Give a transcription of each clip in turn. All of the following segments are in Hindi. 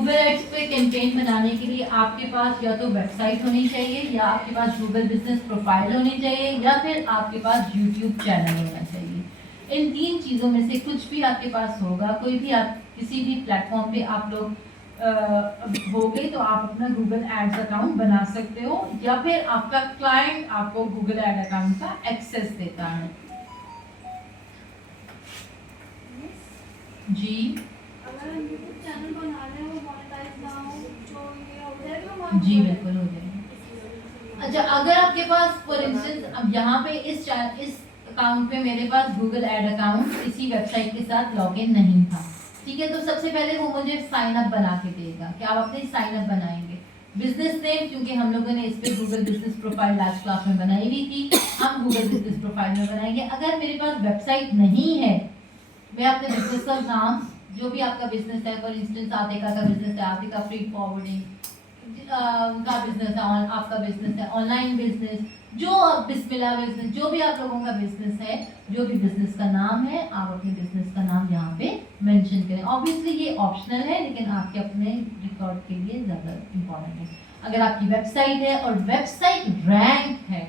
गूगल एड्स पे कैंपेन बनाने के लिए आपके पास या तो वेबसाइट होनी चाहिए, या आपके पास गूगल बिजनेस प्रोफाइल होनी चाहिए, या फिर आपके पास यूट्यूब चैनल होना चाहिए। इन तीन चीज़ों में से कुछ भी आपके पास होगा, कोई भी आप किसी भी प्लेटफॉर्म पे आप लोग हो गए तो आप अपना गूगल एड्स अकाउंट बना सकते हो, या फिर आपका क्लाइंट आपको गूगल एड अकाउंट का एक्सेस देता है। जी जी बिल्कुल हो जाएगा। अच्छा, अगर आपके पास फॉर इंस्टेंस अब यहाँ पे इस अकाउंट पे मेरे पास गूगल एड अकाउंट इसी वेबसाइट के साथ लॉगिन नहीं था, ठीक है, तो सबसे पहले वो मुझे साइन अप बना के देगा कि आप अपने साइन अप बनाएंगे। बिजनेस नेम, क्योंकि हम लोगों ने इस पे Google business profile last class में बनाई हुई थी, हम गूगल बिजनेस प्रोफाइल में बनाएंगे। अगर मेरे पास वेबसाइट नहीं है, मैं अपने बिजनेस का नाम, जो भी आपका बिजनेस है, फॉर इंस्टेंस आतिका का बिजनेस है, आतिका फ्रीड फॉरवर्डिंग का बिजनेस है, आपका बिजनेस है ऑनलाइन बिजनेस, जो बिस्मिल्लाह बिजनेस, जो भी आप लोगों का बिजनेस है, जो भी बिजनेस का नाम है, आप अपने बिजनेस का नाम यहाँ पे मेंशन करें। ऑब्वियसली ये ऑप्शनल है, लेकिन आपके अपने रिकॉर्ड के लिए ज़्यादा इम्पोर्टेंट है। अगर आपकी वेबसाइट है और वेबसाइट रैंक है,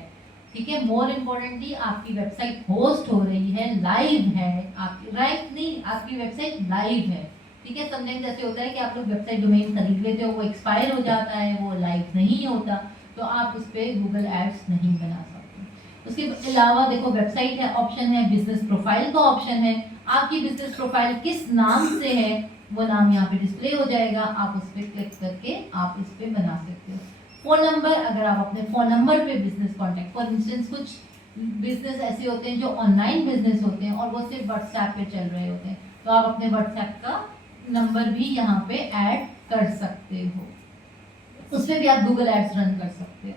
ठीक है, मोर इम्पोर्टेंटली आपकी वेबसाइट होस्ट हो रही है, लाइव है, आपकी रैंक नहीं, आपकी वेबसाइट लाइव है, ठीक है। समटाइम्स ऐसे होता है कि आप लोग वेबसाइट डोमेन खरीद लेते हो, वो एक्सपायर हो जाता है, वो लाइव नहीं होता, तो आप उस पर गूगल एड्स नहीं बना सकते। उसके अलावा देखो, वेबसाइट है, ऑप्शन है, बिजनेस प्रोफाइल का ऑप्शन है। आपकी बिजनेस प्रोफाइल किस नाम से है वो नाम यहाँ पे डिस्प्ले हो जाएगा, आप उस पर क्लिक करके आप इस पर बना सकते हो। फ़ोन नंबर, अगर आप अपने फ़ोन नंबर पे बिजनेस कॉन्टैक्ट, फॉर इंस्टेंस कुछ बिजनेस ऐसे होते हैं जो ऑनलाइन बिजनेस होते हैं और वो सिर्फ व्हाट्सएप पे चल रहे होते हैं, तो आप अपने व्हाट्सएप का नंबर भी यहाँ पे ऐड कर सकते हो, उस पर भी आप गूगल एड्स रन कर सकते हो,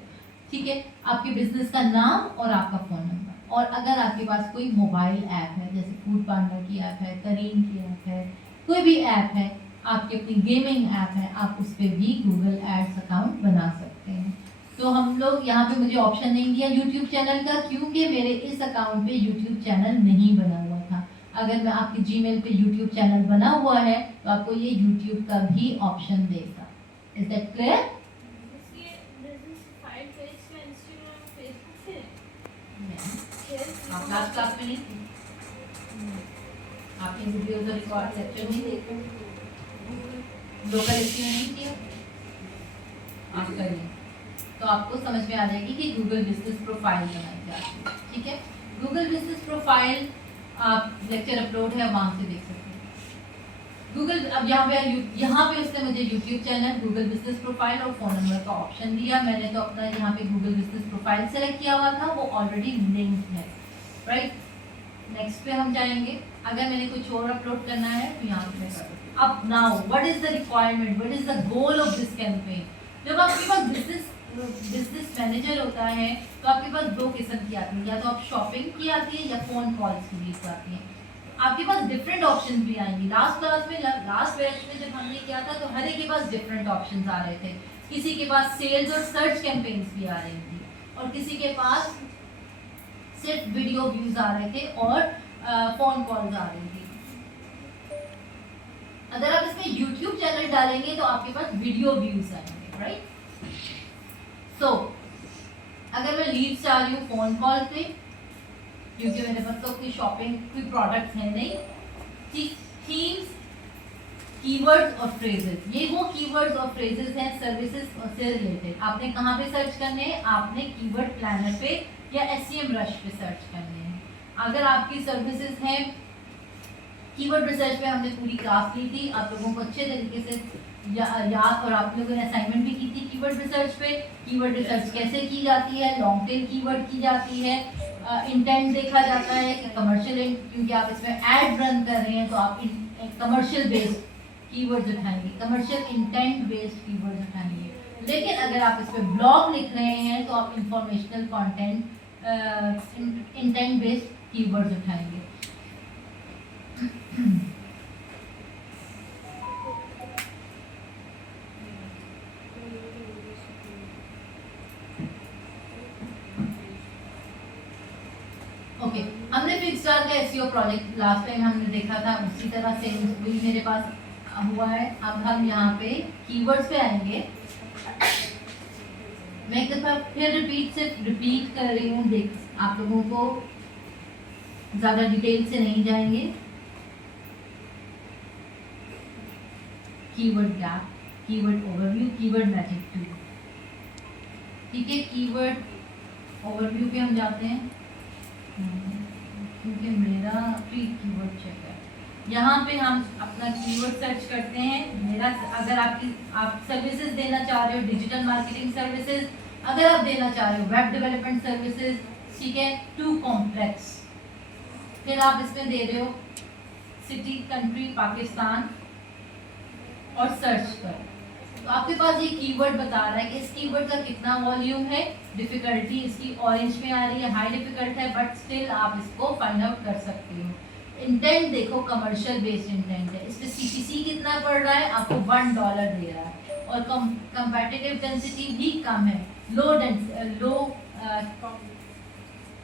ठीक है। आपके बिजनेस का नाम और आपका फ़ोन नंबर, और अगर आपके पास कोई मोबाइल ऐप है, जैसे फूड पांडा की ऐप है, करीम की ऐप है, कोई भी ऐप है, आपकी अपनी गेमिंग ऐप है, आप उस पर भी गूगल एड्स अकाउंट बना सकते हैं। तो हम लोग यहाँ पे मुझे ऑप्शन नहीं दिया यूट्यूब चैनल का, क्योंकि मेरे इस अकाउंट पे यूट्यूब चैनल नहीं बना हुआ था। अगर मैं आपके जीमेल पे यूट्यूब चैनल बना हुआ है तो आपको ये यूट्यूब का भी ऑप्शन देगा। Is that clear? आप लास्ट क्लास में नहीं थे, आपने वीडियो का रिकॉर्ड लेक्चर नहीं देखा, लोकल एसईओ नहीं किया, आप करिए तो आपको समझ में आ जाएगी कि गूगल बिजनेस प्रोफाइल बनाई जाती है, ठीक है। गूगल बिजनेस प्रोफाइल आप लेक्चर अपलोड है वहाँ से देख सकते हैं। गूगल, अब यहाँ पे उसने मुझे YouTube channel, Google business profile और फ़ोन नंबर का ऑप्शन दिया। मैंने तो अपना यहाँ पे गूगल बिजनेस प्रोफाइल सेलेक्ट किया हुआ था, वो ऑलरेडी लिंक है, राइट। नेक्स्ट पे हम जाएंगे। अगर मैंने कुछ और अपलोड करना है तो यहाँ पे कर दूँ। अब now what is the requirement, what is the goal of this campaign. जब आपके पास बिजनेस मैनेजर होता है तो आपके पास दो किस्म की आती है, या तो आप शॉपिंग की आती है या फोन कॉल्स की लिस्ट आती है। आपके पास डिफरेंट ऑप्शंस भी आएंगी। लास्ट क्लास में, लास्ट बैच में जब हमने किया था तो हर एक के पास डिफरेंट ऑप्शंस आ रहे थे। किसी के पास सेल्स और सर्च कैंपेन्स भी आ रही थी, और किसी के पास सिर्फ वीडियो व्यूज आ रहे थे और फोन कॉल्स आ रही थी। अगर आप इसमें यूट्यूब चैनल डालेंगे तो आपके पास वीडियो व्यूज आएंगे, राइट। सो अगर मैं लीड चाह रही हूँ फोन कॉल पे, क्योंकि मेरे पास तो कोई शॉपिंग, कोई प्रोडक्ट्स है नहीं, थीम्स, कीवर्ड्स और फ्रेजेस, ये वो कीवर्ड्स और फ्रेजेस हैं सर्विसेज से रिलेटेड। आपने कहाँ पे सर्च करने हैं, आपने कीवर्ड प्लानर पे या एसईएम रश पे सर्च करने हैं। अगर आपकी सर्विसेज हैं, कीवर्ड रिसर्च पे हमने पूरी क्लास ली थी, आप लोगों को अच्छे तरीके से याद, और आप लोगों ने असाइनमेंट भी की थी कीवर्ड रिसर्च पे। कीवर्ड रिसर्च कैसे की जाती है, लॉन्ग टेल कीवर्ड की जाती है, इंटेंट देखा जाता है कि कमर्शियल, क्योंकि आप इसमें ऐड रन कर रहे हैं तो आप कमर्शियल बेस्ड कीवर्ड्स उठाएंगे, कमर्शियल इंटेंट बेस्ड कीवर्ड्स उठाएंगे। लेकिन अगर आप इस पर ब्लॉग लिख रहे हैं तो आप informational content, intent based keywords उठाएंगे। ओके, हमने फिक्स स्टार का एसईओ प्रोजेक्ट लास्ट टाइम हमने देखा था, उसी तरह से वही मेरे पास हुआ है। अब हम यहाँ पे कीवर्ड्स पे आएंगे। मैं एक दफा फिर रिपीट कर रही हूँ, देख आप लोगों को ज्यादा डिटेल से नहीं जाएंगे। Keyword gap, keyword overview, keyword magic tool. ठीक है, कीवर्ड ओवरव्यू पे हम जाते हैं क्योंकि मेरा प्री कीवर्ड चेक है। यहाँ पे हम अपना कीवर्ड सर्च करते हैं। मेरा अगर आप सर्विसेज देना चाह रहे हो, डिजिटल मार्केटिंग सर्विसेज, अगर आप देना चाह रहे हो वेब डेवलपमेंट सर्विसेज, ठीक है, टू कॉम्प्लेक्स, फिर आप इसमें दे रहे हो सिटी, कंट्री, पाकिस्तान और सर्च कर, तो आपके पास ये कीवर्ड बता रहा है कि इस कीवर्ड का कितना वॉल्यूम है, डिफिकल्टी इसकी ऑरेंज में आ रही है, हाई डिफिकल्ट है, बट स्टिल आप इसको फाइंड आउट कर सकते हो। इंटेंट देखो, कमर्शियल बेस्ड इंटेंट है, इस पे सीपीसी कितना पड़ रहा है, आपको $1 दे रहा है, और कंपेटिटिव डेंसिटी भी कम है, लो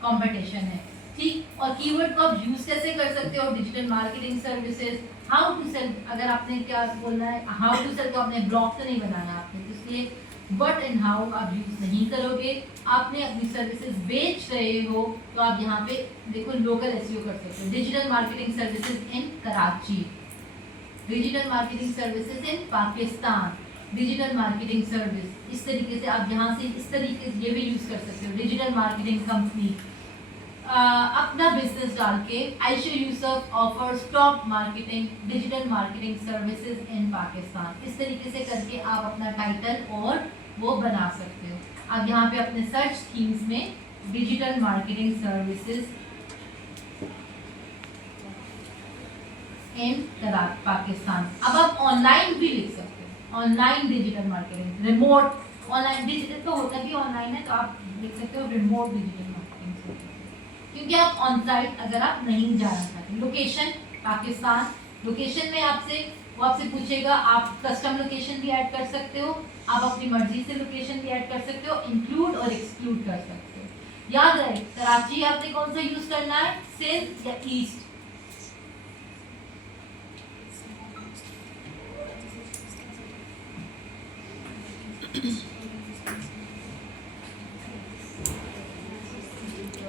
कंपटीशन है। ठीक, और कीवर्ड को आप यूज कैसे कर सकते हो, digital marketing services, how to sell, अगर आपने क्या बोलना है हाउ टू सेल, तो आपने ब्लॉग तो नहीं बनाना आपने, तो इसलिए व्हाट एंड हाउ आप यूज नहीं करोगे। आपने अपनी सर्विसेज बेच रहे हो तो आप यहाँ पे देखो लोकल एसईओ कर सकते हो, digital marketing services in Karachi, digital marketing services in Pakistan, digital marketing service, इस तरीके से आप यहाँ से इस तरीके से ये भी यूज कर सकते हो, डिजिटल मार्केटिंग कंपनी, अपना बिजनेस डाल के Ayesha Yusuf offers top marketing digital marketing services in Pakistan, इस तरीके से करके आप अपना टाइटल और वो बना सकते हो। आप यहाँ पे अपने सर्च स्कीम्स में digital marketing services in Pakistan, अब आप ऑनलाइन भी लिख सकते हो, online digital marketing, remote online, digital तो होता भी ऑनलाइन है, तो आप लिख सकते हो रिमोट डिजिटल मार्केटिंग सर्विसेज, क्योंकि आप ऑन साइट अगर आप नहीं जाना चाहते। लोकेशन पाकिस्तान, लोकेशन में वो आपसे पूछेगा, आप कस्टम लोकेशन भी ऐड कर सकते हो, आप अपनी मर्जी से लोकेशन भी ऐड कर सकते हो, इंक्लूड और एक्सक्लूड कर सकते हो। याद रहे, कराची आपने कौन सा यूज करना है, सिंध या ईस्ट,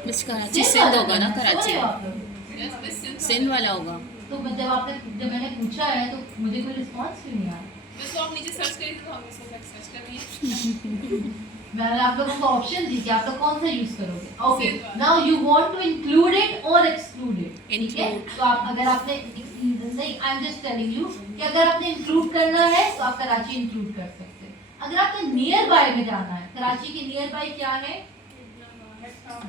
बस कराची सिंध होगा ना, कराची सिंध वाला होगा। तो जब मैंने पूछा है तो मुझे कोई रिस्पांस क्यों नहीं आया? तो आप नीचे सर्च करिए तो हम इसको सर्च करेंगे। मैंने आप लोगों को ऑप्शन दी कि आप लोग कौन सा यूज करोगे। Okay, now you want to include it और एक्सक्लूड इट, ठीक है? तो आप अगर आपने नहीं, I am just telling you कि अगर आपने इंक्लूड करना है तो आप कराची इंक्लूड कर सकते हैं। अगर आपने नियर बाय में जाना है, कराची के नियर बाय क्या है,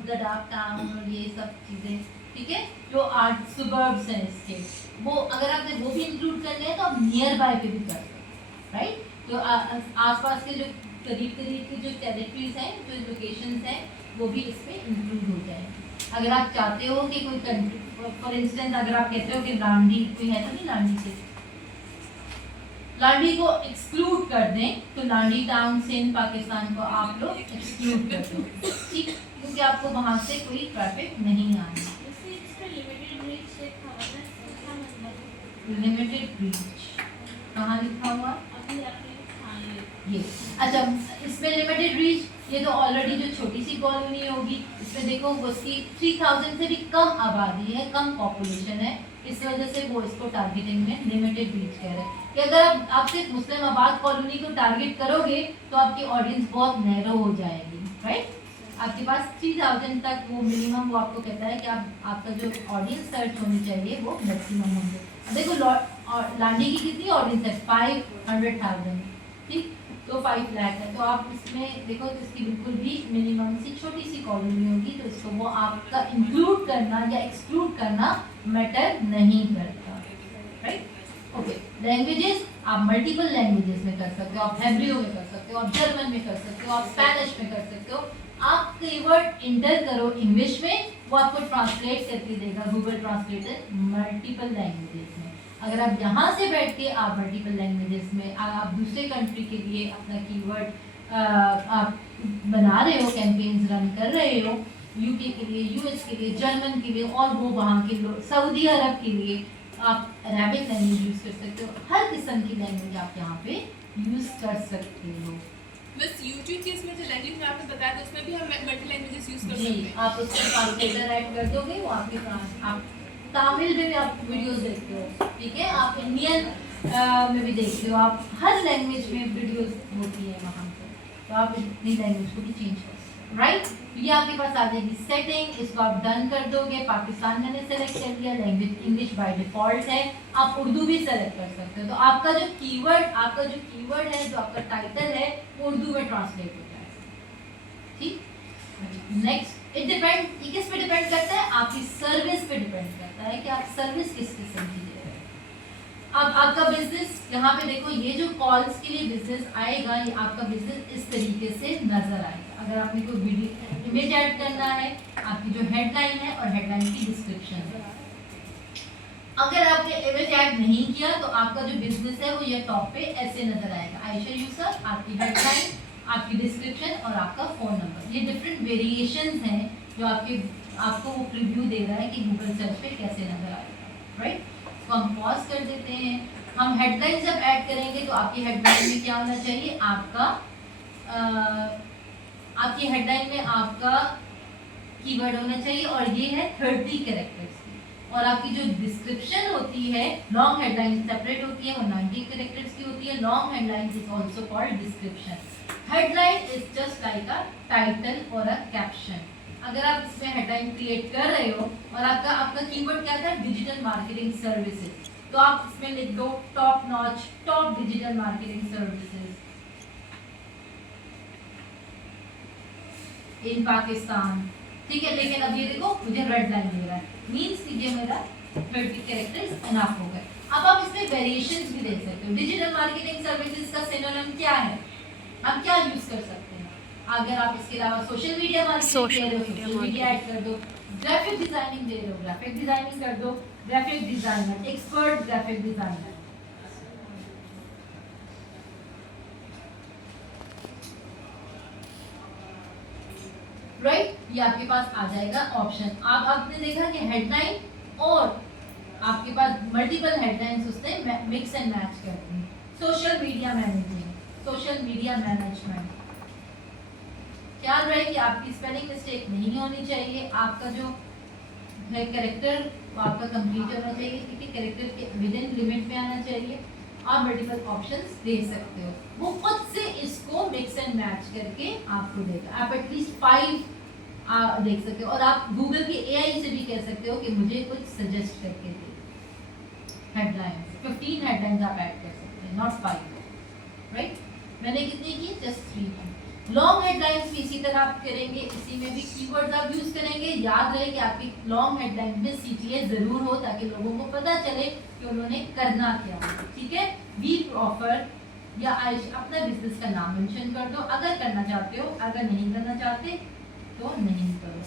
गडाफ टाउन और ये सब चीजें, ठीक है, जो आर्ट सुबर्ब्स हैं इसके, वो अगर आपने वो भी इंक्लूड करने हैं तो आप नियर बाय पे भी कर सकते हैं, राइट? तो आसपास के जो करीब की जो टेरिटरीज हैं, जो लोकेशंस हैं, वो भी इसमें इंक्लूड हो जाएंगे। अगर आप चाहते हो कि कोई कंट्री, फॉर इंस्टेंस अगर आप कहते हो कि लांडी कोई है तो नहीं, लांडी से लांडी को एक्सक्लूड कर दें, तो लांडी टाउन सिंध पाकिस्तान को आप लोग एक्सक्लूड कर दो, ठीक, क्योंकि आपको वहां से कोई ट्रैफिक नहीं आना। लिमिटेड रीच कहाँ लिखा हुआ ये? अच्छा, इसमें लिमिटेड रीच, ये तो ऑलरेडी जो छोटी सी कॉलोनी होगी, इसमें देखो उसकी 3000 से भी कम आबादी है, कम पॉपुलेशन है, इस वजह से वो इसको टारगेटिंग में लिमिटेड रीच कह रहे हैं कि अगर आप सिर्फ मुस्लिम आबाद कॉलोनी को टारगेट करोगे तो आपकी ऑडियंस बहुत नैरो हो जाएगी, राइट? आपके पास 3000 तक वो मिनिमम, वो आपको कहता है कि आपका जो ऑडियंस सर्च होनी चाहिए वो मैक्सिमम होंगे। देखो लांडी की कितनी ऑडियंस है, 500,000, ठीक, तो 5 लाख है, तो आप इसमें देखो तो इसकी बिल्कुल भी मिनिमम सी छोटी सी कॉलोनी होगी, तो इसको वो आपका इंक्लूड करना या एक्सक्लूड करना मैटर नहीं करता, राइट? ओके, लैंग्वेजेस आप मल्टीपल लैंग्वेजेस में कर सकते हो, आप हेब्रियो में कर सकते हो, आप जर्मन में कर सकते हो, आप स्पेनिश में कर सकते हो। आप कीवर्ड इंटर करो इंग्लिश में, वो आपको ट्रांसलेट करके देगा गूगल ट्रांसलेटर मल्टीपल लैंग्वेजेस में। अगर आप यहाँ से बैठ के आप मल्टीपल लैंग्वेजेस में आप दूसरे कंट्री के लिए अपना कीवर्ड आप बना रहे हो, कैंपेन्स रन कर रहे हो, यूके के लिए, यूएस के लिए, जर्मन के लिए, और वो वहाँ के लोग, सऊदी अरब के लिए, आप अरेबिक लैंग्वेज यूज़ कर सकते हो, हर किस्म की लैंग्वेज आप यहाँ पे यूज़ कर सकते हो। बस यूट्यूब के इसमें जो लैंग्वेज में आपने बताया था उसमें भी हम मल्टी लैंग्वेजेस यूज कर जी, सकते हैं। आप उसमें ट्रांसलेटर ऐड कर दोगे, वो आपके आप तमिल में भी आप वीडियोस देखते हो, ठीक है, आप इंडियन में भी देखते हो, आप हर लैंग्वेज में वीडियोस होती है वहाँ पे, तो आप अपनी लैंग्वेज को भी चेंज कर सकते हो, राइट। ये आपके पास आ जाएगी सेटिंग, इसको आप डन कर दोगे। पाकिस्तान मैंने सेलेक्ट कर लिया, लैंग्वेज इंग्लिश बाय डिफॉल्ट है, आप उर्दू भी सेलेक्ट कर सकते हो। तो आपका जो कीवर्ड है, जो आपका टाइटल है, वो उर्दू में ट्रांसलेट हो जाएगा, ठीक। नेक्स्ट, इट डिपेंड, किस पे डिपेंड करता है, आपकी सर्विस पे डिपेंड करता है कि आप सर्विस किस किस्म की दे रहे हैं। अब आपका बिजनेस यहाँ पे देखो, ये जो कॉल्स के लिए बिजनेस आएगा, ये आपका बिजनेस इस तरीके से नजर आएगा। अगर आपने कोई वीडियो इमेज ऐड करना है, आपकी जो हेडलाइन है और हेडलाइन की डिस्क्रिप्शन है। अगर आपने इमेज ऐड नहीं किया तो आपका जो बिजनेस है वो ये टॉप पे ऐसे नजर आएगा, आयशा यूसर, आपकी हेडलाइन, आपकी डिस्क्रिप्शन और आपका फोन नंबर। ये डिफरेंट वेरिएशंस हैं जो आपको वो प्रीव्यू दे रहा है कि गूगल सर्च पे कैसे नजर आएगा, राइट। तो हम पॉज कर देते हैं। हम हेडलाइन जब ऐड करेंगे तो आपकी हेडलाइन में क्या होना चाहिए, आपकी हेडलाइन में आपका कीवर्ड होना चाहिए और ये है 30 कैरेक्टर्स की। और आपकी जो डिस्क्रिप्शन होती है, लॉन्ग हेडलाइन सेपरेट होती है, वो 90 कैरेक्टर्स की होती है। Long headline is also called description. Headline is just like a title और अ कैप्शन। अगर आप इसमें हेडलाइन क्रिएट कर रहे हो और आपका कीवर्ड क्या था, डिजिटल मार्केटिंग सर्विसेज, तो आप इसमें लिख दो top notch, top digital marketing services in Pakistan, ठीक है। लेकिन अब ये देखो मुझे रेड लाइन दे रहा है, मींस कि ये मेरा 30 कैरेक्टर्स इनफ हो गए। अब आप इसमें वेरिएशंस भी दे सकते हो। डिजिटल मार्केटिंग सर्विसेज का सिनोनिम क्या है, हम क्या यूज कर सकते हैं। अगर आप इसके अलावा सोशल मीडिया मार्केटिंग दे रहे हो, सोशल मीडिया ऐड कर दो। ग्राफिक डिजाइनिंग दे रहे हो, ग्राफिक डिजाइनिंग कर दो। Graphic designer, expert graphic designer, right, ये आपके पास आ जाएगा ऑप्शन। आप आपने देखा कि हेडलाइन और आपके पास मल्टीपल हेडलाइंस उसने मिक्स एंड मैच करती हैं। Social media management, social media management, ख्याल रहे कि आपकी स्पेलिंग मिस्टेक नहीं होनी चाहिए। आपका जो है कैरेक्टर वो आपका कंप्लीट होना चाहिए, क्योंकि कैरेक्टर के विद इन लिमिट में आना चाहिए। आप मल्टीपल ऑप्शंस दे सकते हो, वो खुद से इसको मिक्स एंड मैच करके आपको देगा। आप एटलीस्ट 5 देख सकते हो। और आप गूगल की एआई से भी कह सकते हो कि मुझे कुछ सजेस्ट करके दे। हेडलाइंस 15 हेडलाइंस आप ऐड कर सकते हैं, नॉट 5, राइट। मैंने कितनी की, जस्ट 3। लॉन्ग हेडलाइंस भी इसी तरह आप करेंगे, इसी में भी कीवर्ड्स आप यूज करेंगे। याद रहे कि आपकी लॉन्ग हेडलाइन में सीटीए जरूर हो, ताकि लोगों को पता चले कि उन्होंने करना क्या है, ठीक है। वी ऑफर या अपना बिजनेस का नाम मेंशन कर दो अगर करना चाहते हो, अगर नहीं करना चाहते तो नहीं करो।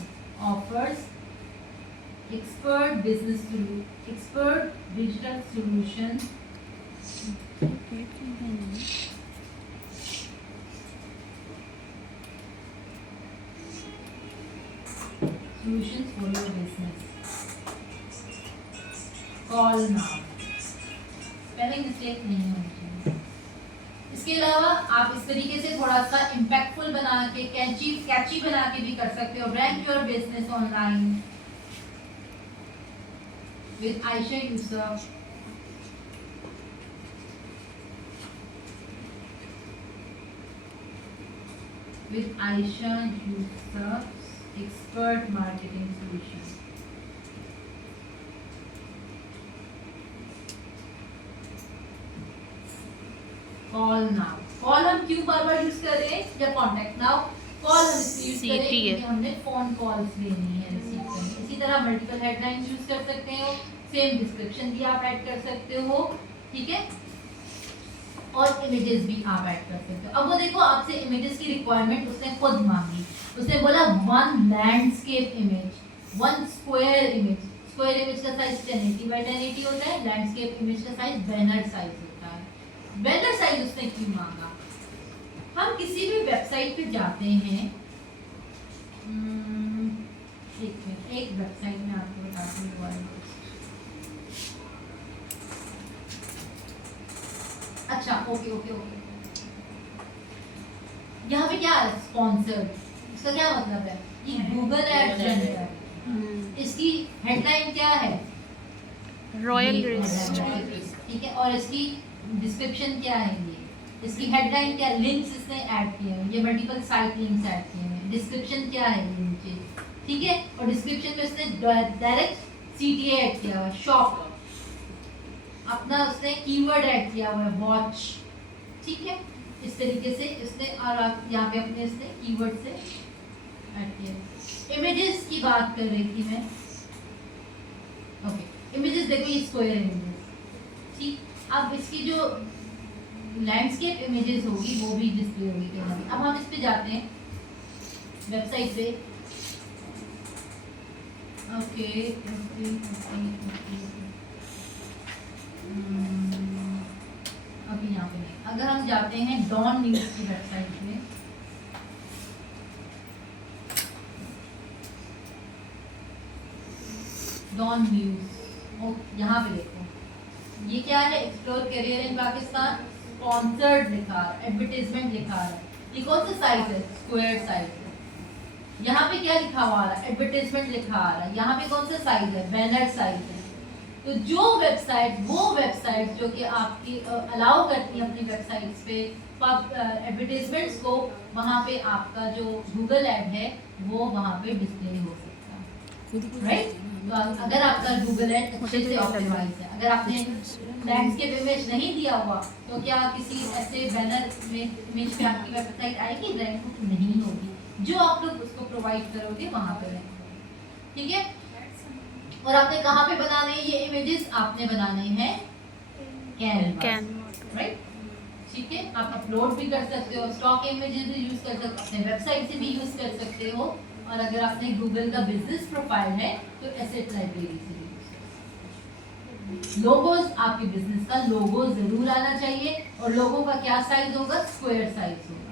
Offers expert business expert digital solution solutions for your business. Call now. Spelling mistake नहीं होनी चाहिए। इसके अलावा आप इस तरीके से थोड़ा सा इम्पैक्टफुल बना के, कैची बना के भी कर सकते हो। Rank your business online with Ayesha Yusuf. With Aisha Yusuf, expert marketing solution. Call now. Call हम क्यों बार-बार यूज कर रहे हैं, या कॉन्टेक्ट नाउ। कॉल हम इसलिए यूज कर रहे हैं क्योंकि हमने फोन कॉल्स लेनी है, रिसीव करनी है। इसी तरह मल्टीपल हेडलाइंस यूज कर सकते हो, सेम डिस्क्रिप्शन भी आप ऐड कर सकते हो, ठीक है। और इमेजेस भी आप ऐड कर सकते हो। अब वो देखो आपसे इमेजेस की रिक्वायरमेंट उसने खुद मांगी। उसने बोला 1 landscape image, 1 square image. Square image का साइज 1080 बाय 1080 होता है। लैंडस्केप इमेज का साइज बैनर साइज होता है। बैनर साइज उसने क्यों मांगा, हम किसी भी वेबसाइट पे जाते हैं, एक वेबसाइट में आपको बताती हूँ, ओके ओके ओके, यहाँ पे क्या है स्पॉन्सर्ड, इसका क्या मतलब है, ये गूगल एड्स रन कर रही है। इसकी हेडलाइन क्या है, रॉयल ये रेस्ट। ठीक है, और इसकी डिस्क्रिप्शन क्या है, ये इसकी हेडलाइन क्या, लिंक्स इसने ऐड किए हैं, ये मल्टीपल साइट लिंक्स ऐड किए हैं, डिस्क्रिप्शन क्या है ये नीचे, ठीक है, और डिस्क्रिप्शन में उसने डायरेक्ट सीटीए ऐड किया हुआ है, शॉप अपना उसने कीवर्ड ऐड किया हुआ है, वॉच, ठीक है, इस तरीके से इसने, और यहाँ पे अपने इसने कीवर्ड से ऐड किया। इमेजेस की बात कर रही थी मैं, ओके, इमेजेस देखो ये स्क्वायर इमेजेस, ठीक, अब इसकी जो लैंडस्केप इमेजेस होगी वो भी डिस्प्ले होगी कहीं ना कहीं। अब हम इस पे जाते हैं वेबसाइट पे, ओके ओके ओके, अभी यहाँ पे नहीं, अगर हम जाते हैं डॉन न्यूज़ की वेबसाइट पे, डॉन न्यूज़, ओ यहाँ पे देखो ये क्या है, explore career in Pakistan, sponsored लिखा है, एडवर्टाइजमेंट लिखा है, ये कौन सा साइट है, स्क्वायर साइट है, यहाँ पे क्या लिखा हुआ है, एडवर्टाइजमेंट लिखा आ रहा है, यहाँ पे कौन सा साइट है, बैनर साइट है। तो जो वेबसाइट, वो वेबसाइट जो कि आपकी अलाउ करती है अपनी वेबसाइट्स पे एडवर्टाइजमेंट्स को, वहाँ पे आपका जो गूगल ऐड है वो वहाँ पे डिस्प्ले हो सकता है, राइट। तो अगर आपका गूगल ऐड अच्छे से ऑप्टिमाइज है, अगर आपने लैंडस्केप इमेज नहीं दिया हुआ तो क्या किसी ऐसे बैनर में इमेज पे आपकी वेबसाइट आएगी, रैंक नहीं होगी, जो आप लोग उसको प्रोवाइड करोगे वहाँ पे रैंक होगी, ठीक है। और आपने कहाँ पे बनाने हैं ये इमेजेस, आपने बनाने हैं कैनवा, राइट, ठीक है। आप अपलोड भी कर सकते हो, स्टॉक इमेजेस भी यूज कर सकते हो, अपने वेबसाइट से भी यूज कर सकते हो, और अगर आपने गूगल का बिजनेस प्रोफाइल है तो एसेट लाइब्रेरी से भी यूज कर सकते हो। लोगोज, आपके बिजनेस का लोगो जरूर आना चाहिए, और लोगो का क्या साइज होगा, स्क्वायर साइज होगा।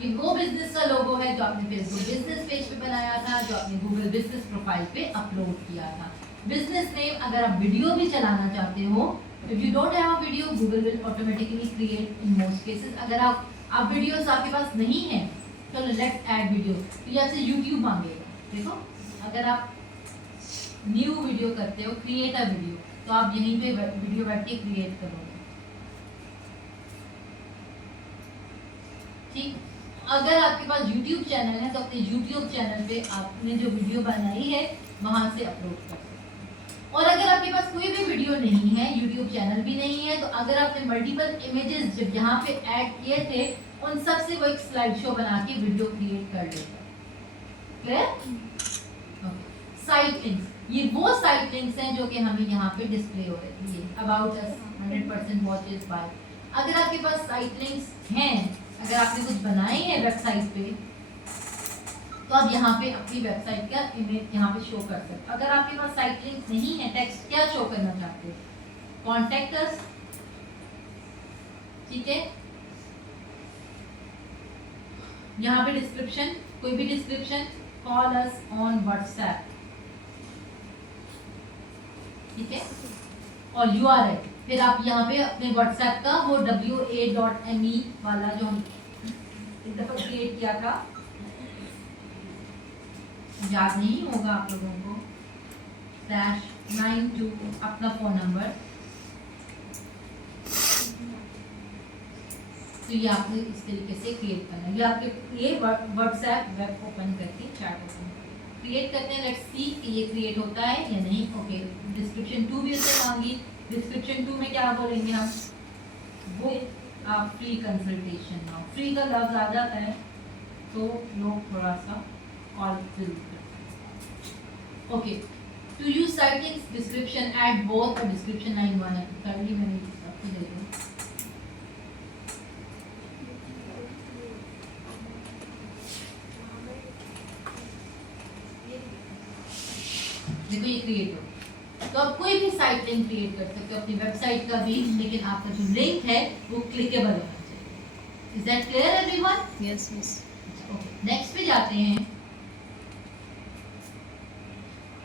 ये वो बिजनेस का लोगो है जो आपने फेसबुक बिजनेस पेज पे बनाया था, जो आपने गूगल बिजनेस प्रोफाइल पे अपलोड किया था। बिजनेस नेम, अगर आप वीडियो भी चलाना चाहते हो, if you don't have a video, Google will automatically create in most cases. अगर आप वीडियोस आपके पास नहीं है, चलो लेट्स ऐड वीडियो, तो यहाँ से यूट्यूब मांगेगा, देखो अगर आप न्यू वीडियो करते हो, क्रिएट अ वीडियो, तो आप यहीं पे वीडियो बैठ के क्रिएट करोगे, ठीक। अगर आपके पास YouTube चैनल है तो अपने YouTube चैनल पे आपने जो वीडियो बनाई है वहां से अपलोड कर सकते हैं। और अगर आपके पास कोई भी वीडियो नहीं है, YouTube चैनल भी नहीं है, तो अगर आपने मल्टीपल इमेजेस जब यहाँ पे ऐड किए थे, उन सब से वो एक स्लाइड शो बना के वीडियो क्रिएट कर लेता है, क्लियर। साइट लिंक्स, ये वो साइट लिंक्स हैं जो कि हमें यहाँ पे डिस्प्ले हो रही है, अबाउट अस, 100% वॉचेस बाय। अगर आपके पास साइट लिंक्स हैं, अगर आपने कुछ बनाए हैं वेबसाइट पे, तो आप यहाँ पे अपनी वेबसाइट का इमेज यहाँ पे शो कर सकते हैं। अगर आपके पास साइट लिंक नहीं है, टेक्स्ट क्या शो करना चाहते हैं, कॉन्टेक्ट अस, ठीक है, यहाँ पे डिस्क्रिप्शन, कोई भी description, call us on WhatsApp, ठीक है, और URL, फिर आप यहाँ पे अपने व्हाट्सएप का वो wa.me वाला जो हम एक दफा क्रिएट किया था, याद नहीं होगा आप लोगों को, /92 अपना फोन नंबर, तो ये आपने इस तरीके से क्रिएट करना है। ये आपके ये व्हाट्सएप वेब ओपन करके चैट ओपन क्रिएट करते हैं, लेट्स सी कि ये क्रिएट होता है या नहीं। ओके, डिस्क्रिप्शन 2 भी उससे मांगी, डिस्क्रिप्शन 2 में क्या बोलेंगे हम, वो फ्री कंसल्टेशन नाउ, फ्री का लफ्ज आ जाता है तो लोग थोड़ा सा कॉल जरूर करते हैं। Okay, to use site links, description add both और डिस्क्रिप्शन लाइन 1 है, करली मैंने आपको दे दूँ। देखो ये क्रिएट हो, तो आप कोई भी साइट लिंक क्रिएट कर सकते हो अपनी वेबसाइट का भी, लेकिन आपका जो लिंक है वो क्लिकेबल होना चाहिए। Is that clear everyone? Yes yes. Okay, next पे जाते हैं।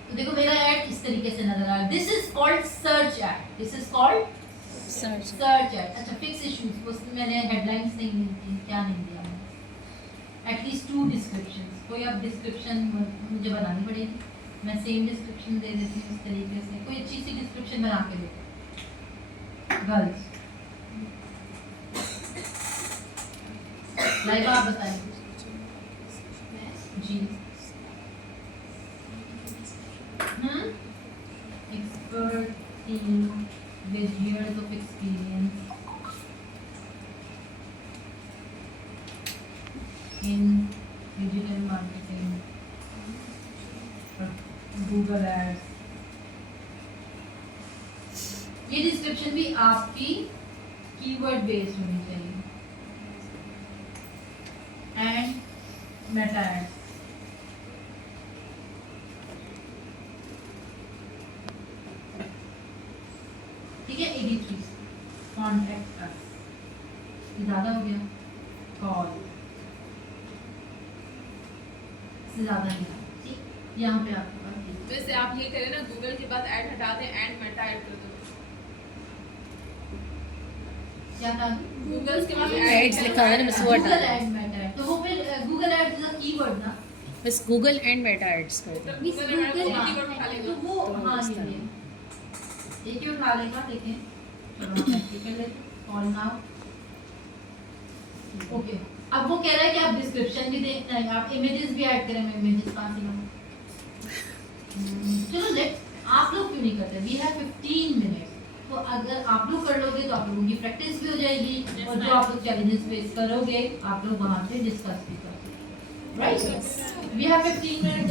तो देखो मेरा ऐड इस तरीके से नजर आ रहा है, this is called search add, this is called search search add, अच्छा फिक्स इश्यूज, उसमें मैंने हेडलाइंस नहीं दी, क्या नहीं दिया मैंने, एटलीस्ट 2 डिस्क्रिप्शंस, कोई अब डिस्क्रिप्शन मुझे बनानी पड़ेगी, मैं सेम डिस्क्रिप्शन दे देती हूँ इस तरीके से, कोई अच्छी सी डिस्क्रिप्शन बना के दे गर्ल्स। लाइक आप बताइए जी। Expert team with years of experience in digital marketing or Google Ads। ये डिस्क्रिप्शन भी आपकी कीवर्ड बेस्ड होनी चाहिए, एंड मेटा एड्स। ठीक है, 83 कॉन्टैक्ट अस, ज़्यादा हो गया, कॉल से ज़्यादा नहीं, ठीक, यहाँ पे आपके पास ये। वैसे आप ये करें ना, गूगल के बाद ऐड हटा दें, एंड मेटा ऐड कर दो। क्या था गूगल के बाद एड्स लिखा है ना, बस वो हटा गूगल दो। एड मेटा एड, तो वो फिर Google ads is a keyword ना, बस गूगल एंड मेटा एड्स कर दो। इस Google Ads गूगल एक ही वर्ड उठा तो लेगा। वो तो हाँ इस ये तरह। ये एक ही उठा लेगा, देखें चलो हम ऐसे कर लेते हैं, कॉल नाउ। ओके, अब वो कह रहा है कि आप डिस्क्रिप्शन भी दें, नहीं आप इमेजेस भी ऐड करें, मैं इमेजेस कहाँ से लाऊं? चलो लेट्स, आप लोग क्यों नहीं करते, वी हैव 15 मिनट्स, तो अगर आप लोग कर लोगे तो आप लोगों की प्रैक्टिस भी हो जाएगी, और जो आप लोग चैलेंजेस फेस करोगे आप लोग वहाँ पे डिस्कस भी कर सकते, राइट? We have 15 minutes.